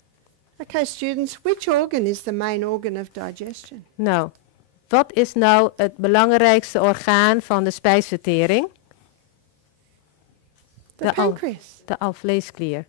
Okay, students, which organ is the main organ of digestion? Nou, wat is nou het belangrijkste orgaan van de spijsvertering? The pancreas. De alvleesklier.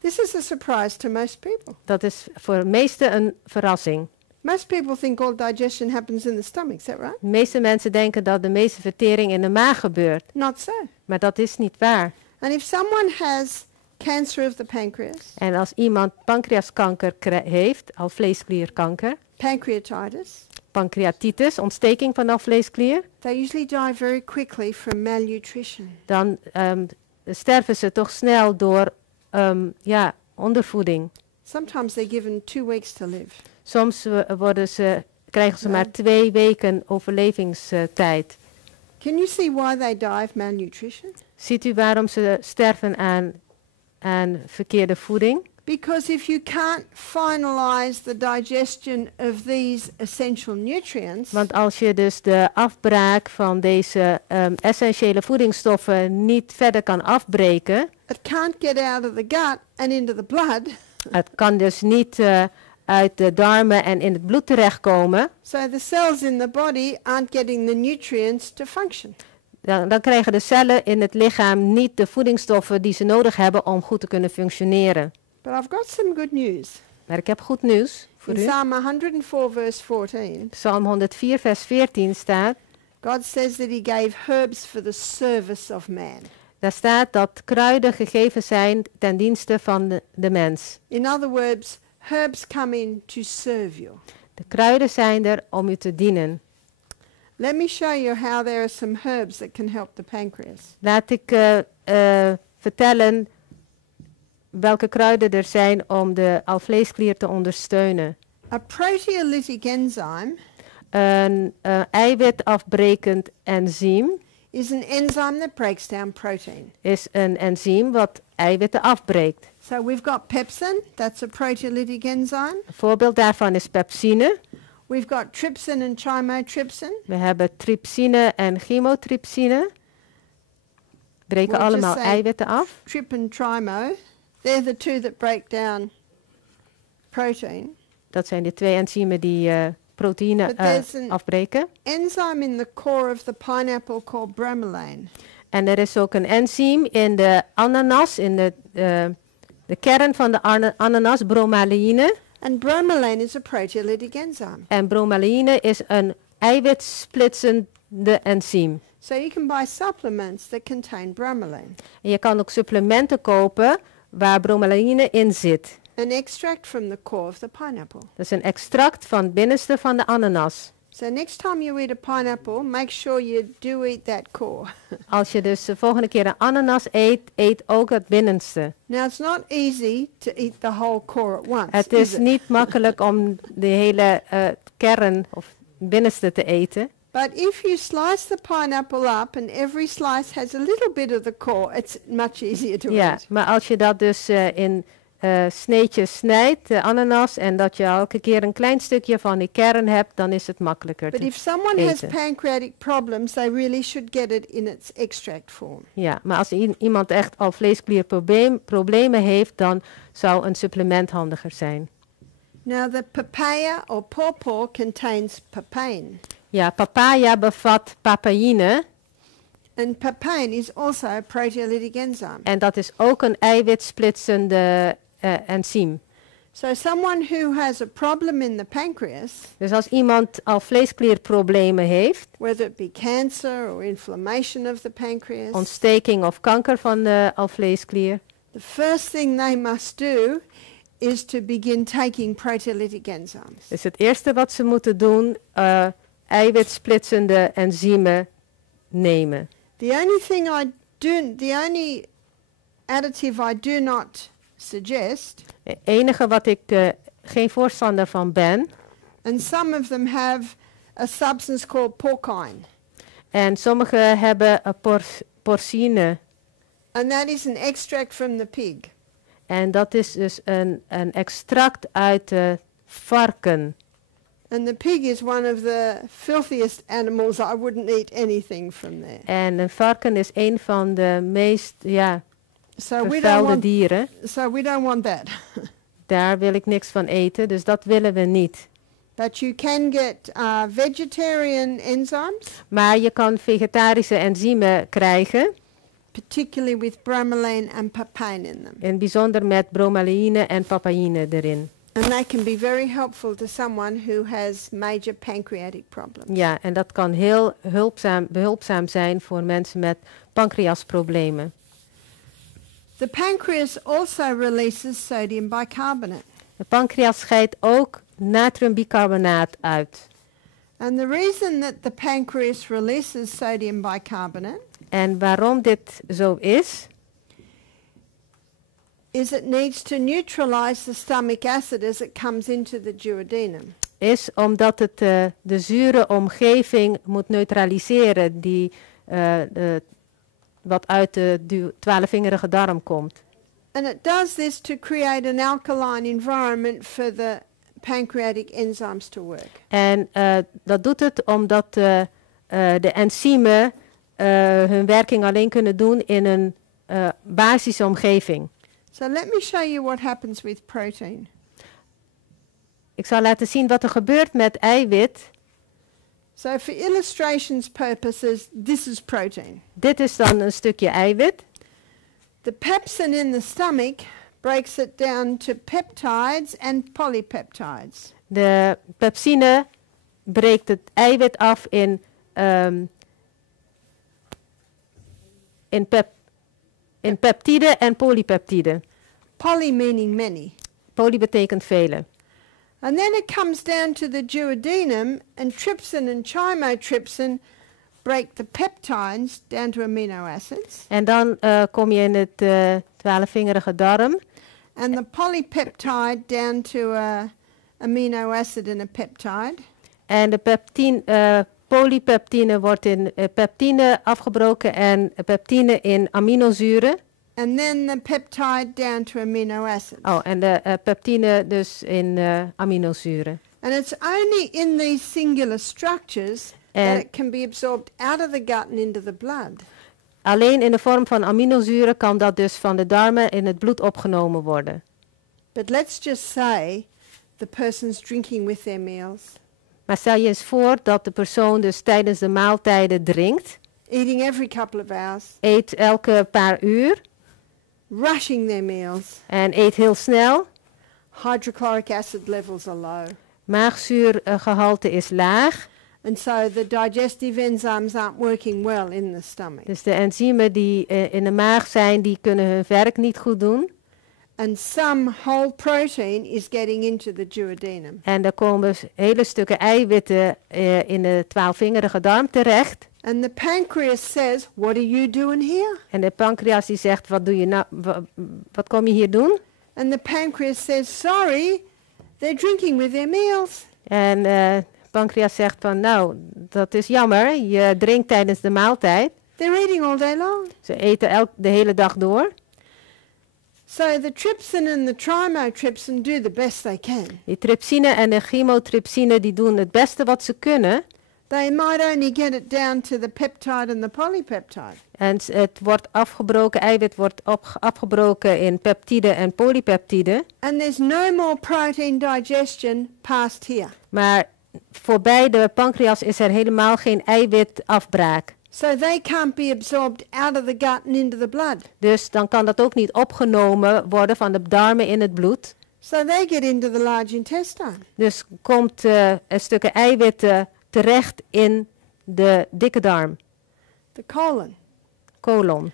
This is a surprise to most people. Dat is voor de meesten een verrassing. Most people think all digestion happens in the stomach, is that right? De meeste mensen denken dat de meeste vertering in de maag gebeurt. Not so. Maar dat is niet waar. And if someone has cancer of the pancreas, En als iemand pancreaskanker heeft, alvleesklierkanker, pancreatitis, pancreatitis, ontsteking van de alvleesklier, they usually die very quickly from malnutrition. dan sterven ze toch snel door ondervoeding. Sometimes they're given 2 weeks to live. Soms krijgen ze maar 2 weken overlevingstijd. Can you see why they die of malnutrition? Ziet u waarom ze sterven aan verkeerde voeding? Because if you can't finalize the digestion of these essential nutrients, Want als je dus de afbraak van deze essentiële voedingsstoffen niet verder kan afbreken, it can't get out of the gut and into the blood. Het kan dus niet uit de darmen en in het bloed terechtkomen. So the cells in the body aren't getting the nutrients to function. Dan krijgen de cellen in het lichaam niet de voedingsstoffen die ze nodig hebben om goed te kunnen functioneren. But I've got some good news. Maar ik heb goed nieuws voor In u. Psalm 104 verse 14, Psalm 104 vers 14 staat, God says that he gave herbs for the service of man. daar staat dat kruiden gegeven zijn ten dienste van de mens. In other words, herbs come in to serve you. De kruiden zijn er om u te dienen. Let me show you how there are some herbs that can help the pancreas. Laat ik vertellen welke kruiden er zijn om de alvleesklier te ondersteunen. A proteolytic enzyme Een eiwitafbrekend enzym is an enzyme that breaks down protein. is een enzym wat eiwitten afbreekt. So we've got pepsin, that's a proteolytic enzyme. Een voorbeeld daarvan is pepsine. We've got trypsin and chymotrypsin. We hebben trypsine en chymotrypsine. Breken We'll allemaal just say eiwitten af. Tryp and trymo, they're the two that break down protein. Dat zijn de 2 enzymen die proteïne But there's an afbreken. enzyme in the core of the pineapple called bromelain. En er is ook een enzym in de ananas, in de kern van de ananas, bromelaïne. And bromelain is a proteolytic enzyme. En bromelaïne is een eiwitsplitsende enzym. So you can buy supplements that contain bromelain. En je kan ook supplementen kopen waar bromelaïne in zit. An extract from the core of the pineapple. Dat is een extract van het binnenste van de ananas. So next time you eat a pineapple, make sure you do eat that core. Als je dus de volgende keer een ananas eet, eet ook het binnenste. Now it's not easy to eat the whole core at once. Het is niet makkelijk om de hele kern of binnenste te eten. But if you slice the pineapple up and every slice has a little bit of the core, it's much easier to Ja, eat. maar als je dat dus in sneetjes snijdt, de ananas, en dat je elke keer een klein stukje van die kern hebt, dan is het makkelijker But te if someone has eten. pancreatic problems, they really should get it in its extract form. Ja, maar als iemand echt al vleesklierproblemen heeft, dan zou een supplement handiger zijn. Now the papaya or pawpaw contains papain. Ja, papaya bevat papaïne And papain is also a proteolytic enzyme. en dat is ook een eiwitsplitsende enzym. So someone who has a problem in the pancreas, Dus als iemand al vleesklierproblemen heeft, whether it be cancer or inflammation of the pancreas, ontsteking of kanker van de alvleesklier, the first thing they must do is to begin taking proteolytic enzymes. dus het eerste wat ze moeten doen, eiwitsplitsende enzymen nemen. The only additive I do not suggest, Het enige wat ik geen voorstander van ben, and some of them have a substance called porcine, en sommige hebben een porcine, and that is an extract from the pig. en dat is dus een extract uit de varken. And the pig is one of the filthiest animals. I wouldn't eat anything from there. En een varken is een van de meest So vervuilde dieren. we don't want that. Daar wil ik niks van eten, dus dat willen we niet. But you can get vegetarian enzymes, Maar je kan vegetarische enzymen krijgen, particularly with bromelain and papain in them. in het bijzonder met bromelaïne en papaïne erin. And they can be very helpful to someone who has major pancreatic problems. Ja, en dat kan heel behulpzaam zijn voor mensen met pancreasproblemen. The pancreas also releases sodium bicarbonate. De pancreas scheidt ook natriumbicarbonaat uit. And the reason that the pancreas releases sodium bicarbonate En waarom dit zo is it needs to neutralize the stomach acid as it comes into the duodenum. is omdat het de zure omgeving moet neutraliseren die wat uit de 12-vingerige darm komt. And it does this to create an alkaline environment for the pancreatic enzymes to work. En dat doet het omdat de enzymen hun werking alleen kunnen doen in een basische omgeving. So let me show you what happens with protein. Ik zal laten zien wat er gebeurt met eiwit. So for illustration's purposes, this is protein. Dit is dan een stukje eiwit. The pepsin in the stomach breaks it down to peptides and polypeptides. De pepsine breekt het eiwit af in peptide en polypeptide. Poly meaning many. Poly betekent vele. And then it comes down to the duodenum, and trypsin and chymotrypsin break the peptides down to amino acids. En dan kom je in het 12-vingerige darm. And the polypeptide down to a amino acid and a peptide. En de polypeptine wordt in peptine afgebroken en peptine in aminozuren. And then the peptide down to amino acids. Oh, en de peptine dus in aminozuren. And it's only in these singular structures that it can be absorbed out of the gut and into the blood. Alleen in de vorm van aminozuren kan dat dus van de darmen in het bloed opgenomen worden. But let's just say the person's drinking with their meals. Maar stel je eens voor dat de persoon dus tijdens de maaltijden drinkt. Eating every couple of hours. Eet elke paar uur. Rushing their meals. En eet heel snel. Hydrochloric acid levels are low. Maagzuurgehalte is laag. And so the digestive enzymes aren't working well in the stomach. Dus de enzymen die in de maag zijn, die kunnen hun werk niet goed doen. and some whole protein is getting into the duodenum. En er komen hele stukken eiwitten in de 12-vingerige darm terecht. And the pancreas says, what are you doing here? En de pancreas die zegt, wat doe je nou, wat kom je hier doen? And the pancreas says, sorry, they're drinking with their meals. En pancreas zegt van, nou, dat is jammer, je drinkt tijdens de maaltijd. They're eating all day long. Ze eten de hele dag door. So the trypsin and the trimotrypsin do the best they can. Die trypsine en de chymotrypsine die doen het beste wat ze kunnen. They might only get it down to the peptide and the polypeptide. En het wordt afgebroken, eiwit wordt afgebroken in peptide en polypeptide. And there's no more protein digestion past here. Maar voorbij de pancreas is er helemaal geen eiwitafbraak. So they can't be absorbed out of the gut and into the blood. Dus dan kan dat ook niet opgenomen worden van de darmen in het bloed. So they get into the large intestine. Dus komt een stukje eiwitten terecht in de dikke darm, The colon. colon.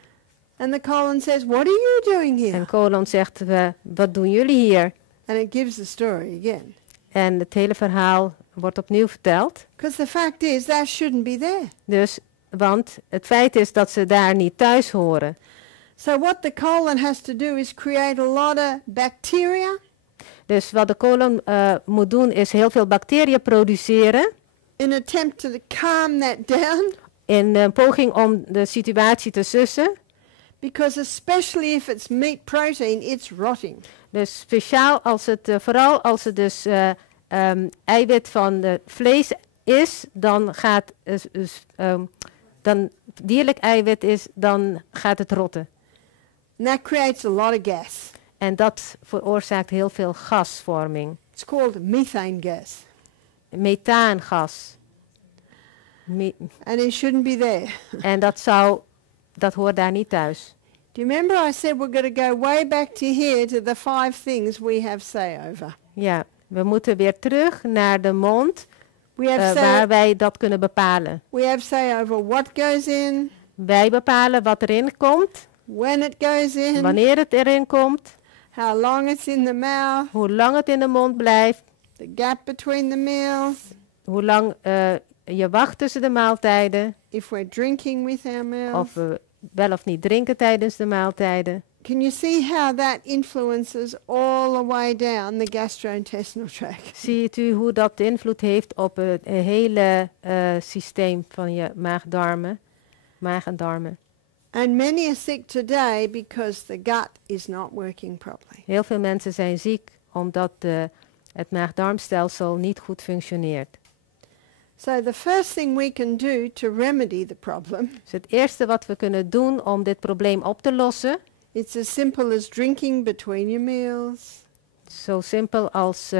And the colon says, what are you doing here? En colon zegt, wat doen jullie hier? And it gives the story again. En het hele verhaal wordt opnieuw verteld. Because the fact is, that shouldn't be there. Dus, want het feit is dat ze daar niet thuis horen. So what the colon has to do is create a lot of bacteria. Dus wat de colon moet doen is heel veel bacteriën produceren. In an attempt to calm that down. In een poging om de situatie te sussen. Because especially if it's meat protein, it's rotting. Dus speciaal als het, vooral als het dus eiwit van de vlees is, dan gaat dan dierlijk eiwit is, dan gaat het rotten. And that creates a lot of gas. En dat veroorzaakt heel veel gasvorming. It's called methane gas. Methaangas. And it shouldn't be there. En dat hoort daar niet thuis. Do you remember I said we're going to go way back to here to the 5 things we have say over? Ja, we moeten weer terug naar de mond, We have waar wij dat kunnen bepalen. We have say over what goes in, Wij bepalen wat erin komt, when it goes in, wanneer het erin komt, how long it's in the mouth, hoe lang het in de mond blijft, the gap between the meals, hoe lang je wacht tussen de maaltijden, if we're drinking with our meals. of we wel of niet drinken tijdens de maaltijden. Can you see how that influences all the way down the gastrointestinal tract? Ziet u hoe dat invloed heeft op het hele systeem van je maag en darmen? And many are sick today because the gut is not working properly. Heel veel mensen zijn ziek omdat het maag-darmstelsel niet goed functioneert. So the first thing we can do to remedy the problem, Dus het eerste wat we kunnen doen om dit probleem op te lossen, it's as simple as drinking between your meals, zo simpel als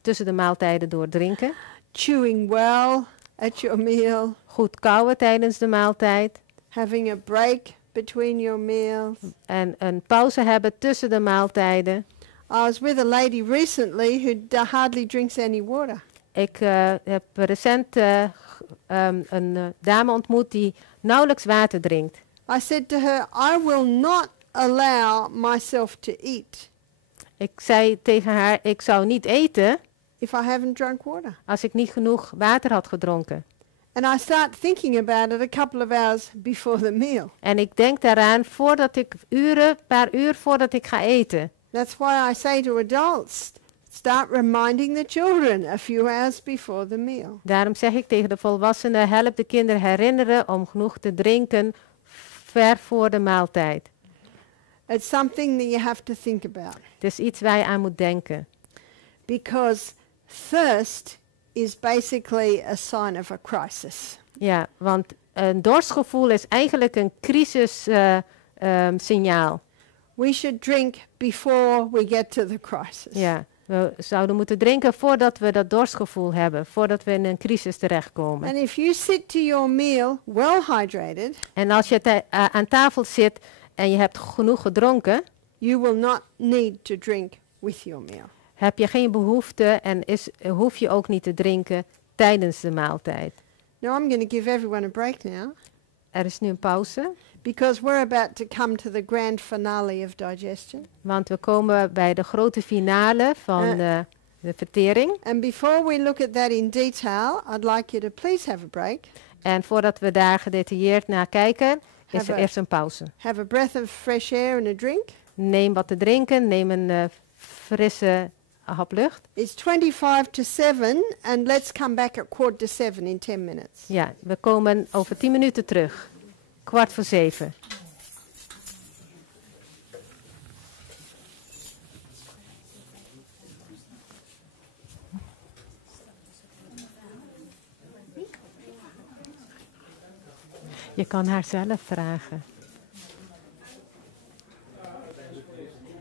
tussen de maaltijden door drinken, chewing well at your meal, goed kauwen tijdens de maaltijd having a break between your meals. en een pauze hebben tussen de maaltijden. I was with a lady recently who hardly drinks any water. Ik heb recent een dame ontmoet die nauwelijks water drinkt. I said to her, I will not allow myself to eat Ik zei tegen haar, ik zou niet eten if I haven't drunk water. als ik niet genoeg water had gedronken. And I start thinking about it a couple of hours before the meal. En ik denk daaraan voordat ik paar uur voordat ik ga eten. That's why I say to adults, start reminding the children a few hours before the meal. Daarom zeg ik tegen de volwassenen, help de kinderen herinneren om genoeg te drinken ver voor de maaltijd. It's something that you have to think about. Het is iets waar je aan moet denken. Because thirst is basically a sign of a crisis. Ja, want een dorstgevoel is eigenlijk een crisissignaal. We should drink before we get to the crisis. Ja, we zouden moeten drinken voordat we dat dorstgevoel hebben, voordat we in een crisis terechtkomen. And if you sit to your meal well hydrated, En als je aan tafel zit en je hebt genoeg gedronken, you will not need to drink with your meal. heb je geen behoefte en hoef je ook niet te drinken tijdens de maaltijd. Now I'm going to give everyone a break now. Er is nu een pauze, because we're about to come to the grand finale of digestion. want we komen bij de grote finale van de vertering. And before we look at that in detail, I'd like you to please have a break. En voordat we daar gedetailleerd naar kijken, is er eerst een pauze. Have a breath of fresh air and a drink. Neem wat te drinken, neem een frisse hap lucht. It's 25 to 7 and let's come back at 6:45 in 10 minutes. Ja, we komen over 10 minuten terug. 6:45. Je kan haar zelf vragen.